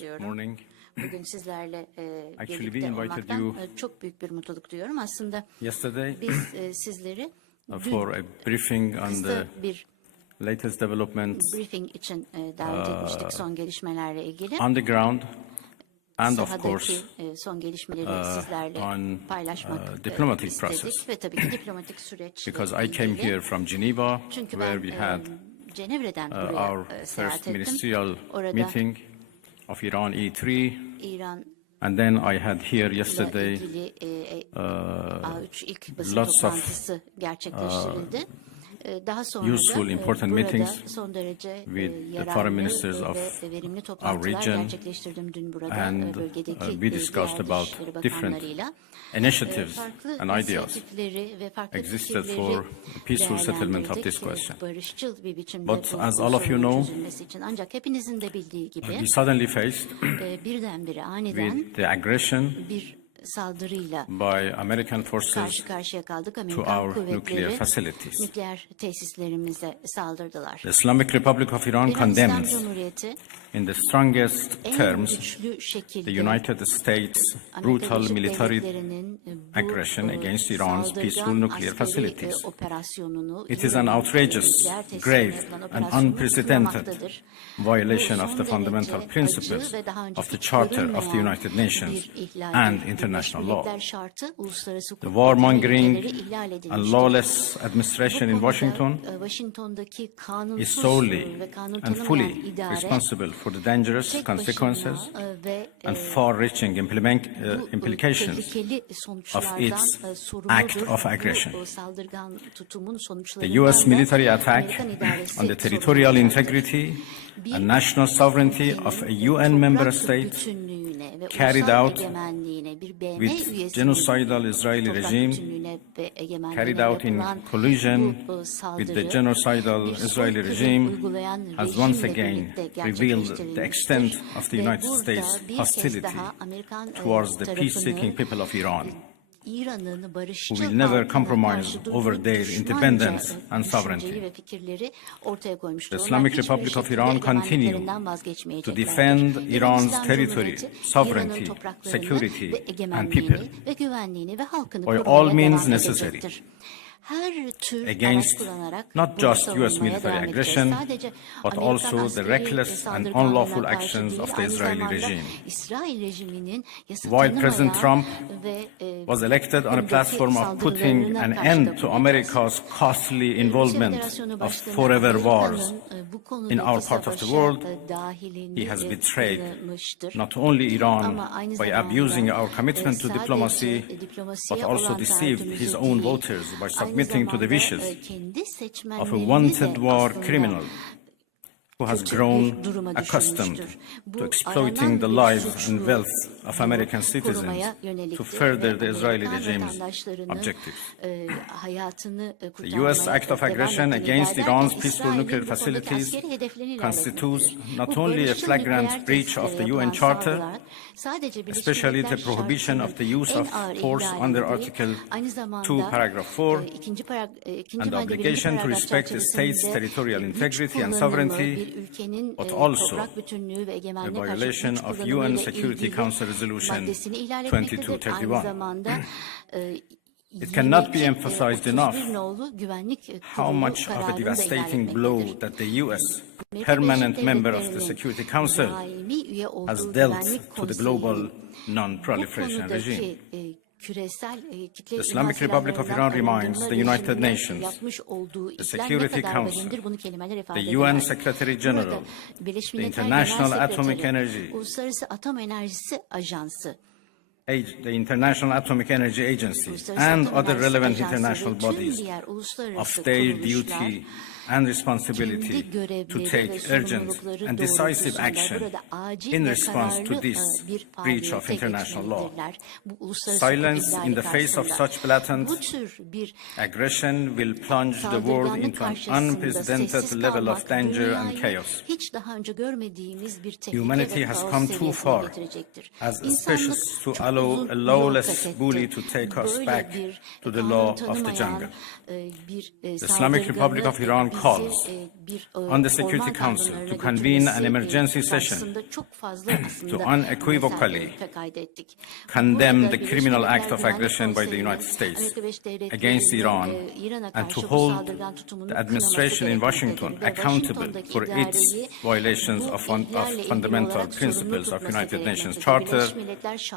istiyorum. Bugün sizlerle birlikte invited olmaktan çok büyük bir mutluluk duyuyorum. Aslında yesterday biz sizleri for a briefing on kısa the bir latest developments briefing için davet etmiştik son gelişmelerle ilgili. on the ground and of Sahadaki course son gelişmeleri sizlerle on paylaşmak diplomatic istedik process. ve tabii ki diplomatik süreçle Because I came ilgili. here from Geneva, Çünkü where ben we had Cenevre'den buraya our seyahat first ettim. ministerial Orada meeting of Iran E3, İran and then I had here ile yesterday ilgili A3 ilk basın lots of, toplantısı gerçekleştirildi. Daha sonra useful, da important burada meetings son derece with the yararlı foreign ministers ve of verimli our toplantılar region, gerçekleştirdim dün burada and bölgedeki we discussed diğer about dışişleri different bakanlarıyla. initiatives Farklı and ideas inisiyatifleri ve farklı existed fikirleri for a peaceful settlement of değerlendirdik. this question. Barışçıl bir biçimde But bu as all of you sorunun know, çözülmesi için. Ancak hepinizin de bildiği gibi we suddenly faced birdenbire aniden with the aggression bir saldırıyla by American forces karşı karşıya kaldık. to Amerikan our nuclear kuvvetleri facilities. nükleer tesislerimize saldırdılar. The Islamic Republic of Iran İran İslam condemns Cumhuriyeti in the strongest en terms güçlü the şekilde United States' Amerika brutal Birleşik military Devletleri'nin bu aggression against Iran's saldırgan peaceful nuclear askeri, facilities. operasyonunu It is an İran'ın outrageous, nükleer tesislerine grave, yapılan and operasyonunu unprecedented kınamamaktadır. violation Bu of son the fundamental derece principles acı ve daha önce of the hiç Charter of the görülmeyen United Nations bir ihlaldir. and Birleşmiş international law. Milletler Şartı, uluslararası hukuk The ve warmongering ilkeleri ihlal and edilmiştir. lawless administration Bu in konuda, Washington Washington'daki is kanunsuz solely ve kanun and tanımayan fully idare responsible for the dangerous tek consequences başına ve and far-reaching bu implications tehlikeli of sonuçlardan its sorumludur. act of aggression. Bu saldırgan tutumun The sonuçlarından U.S. da military attack Amerikan idaresi on the territorial sorumludur. integrity Bir and national sovereignty of a UN member toprak state bütünlüğüne ve carried ulusal out egemenliğine, bir BM with üyesinin genocidal Israeli toprak regime bütünlüğüne ve egemenliğine carried out in yapılan collusion bu with the saldırı, genocidal bir Israeli soykırım regime uygulayan has once rejimle again birlikte revealed the gerçekleştirilmiştir. extent of the Ve United burada States bir kez hostility daha Amerikan towards the tarafını peace-seeking people of Iran, İran'ın barışçıl who will never halkına compromise karşı duyduğu over their düşmanca independence and düşünceyi sovereignty. ve fikirleri ortaya koymuştur. The Onlar Islamic hiçbir Republic of şekilde Iran continue egemenliklerinden to vazgeçmeyeceklerdir. defend İran Iran's İslam territory, Cumhuriyeti, sovereignty, İran'ın topraklarını security ve and egemenliğini people ve güvenliğini ve halkını by all korumaya means devam necessary edecektir. Her tür araç against kullanarak not bunu just US savunmaya military devam edeceğiz. aggression, Sadece but Amerikan also the askeri reckless and saldırganlığına unlawful karşı actions değil, of the aynı Israeli zamanda regime. İsrail rejiminin yasa While President tanımayan Trump ve was elected on a buradaki platform of putting saldırılarına an karşı end da to bulunacağız. America's costly Rusya involvement Federasyonu of Başkanı forever wars Amerika'nın bu in konudaki our part of the savaşa world, dahilini he has betrayed kınamıştır. not only Iran Ama aynı by zamanda abusing our commitment to sadece diplomacy, diplomasiye but also olan deceived taahhütümüzü his own değil, voters by aynı submitting to the zamanda wishes kendi of a seçmenlerini wanted de war aslında criminal who has kötü grown bir duruma accustomed düşürmüştür. to Bu exploiting aranan the bir lives and suçlu wealth of American bunu citizens korumaya to yöneliktir further ve the Israeli Amerikan regime's vatandaşlarının objectives. hayatını The kurtarmaya US act of devam aggression ettiğini against iddia Iran's ederken peaceful İsrail'in nuclear bu konudaki facilities askeri hedeflerini constitutes ilerletmektedir. not Bu only a barışçıl flagrant nükleer breach of tesislere the UN yapılan Charter, saldırılar sadece Birleşmiş especially the Milletler prohibition of the use Şartı'nın of en ağır force under ihlali değil, Article aynı 2, zamanda paragraph 4, ikinci and the madde birinci obligation to paragraf respect the state's çerçevesinde territorial güç integrity and kullanımı, sovereignty, bir ülkenin but also toprak bütünlüğü ve a egemenliğe karşı violation güç of UN kullanımıyla Security ilgili Council Resolution maddesini ihlal etmektedir. Aynı 2231. zamanda It cannot be emphasized enough güvenlik how much of a devastating blow that the US, permanent member of the Security Council, has dealt to the global non-proliferation regime. The Islamic Republic of Iran reminds the United Nations, the Security Council, the UN Secretary General, the International Atomic Energy, Uluslararası Atom Enerjisi Ajansı, the International Atomic Energy Agency, and other relevant international bodies of their duty and responsibility to take urgent and decisive action in response to this breach of international law. Silence in the face of such blatant aggression will plunge the world into an unprecedented level of danger and chaos. Humanity has come too far as a species to allow a lawless bully to take us back to the law of the jungle. The Islamic Republic of Iran calls on the Security Council to convene an emergency session to unequivocally condemn the criminal act of aggression by the United States against Iran and to hold the administration in Washington accountable for its violations of fundamental principles of United Nations Charter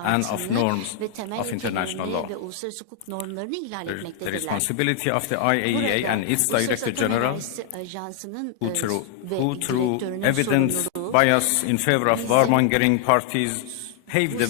and of norms of international law. The responsibility of the IAEA and its Director General, who through evident bias in favor of warmongering parties paved the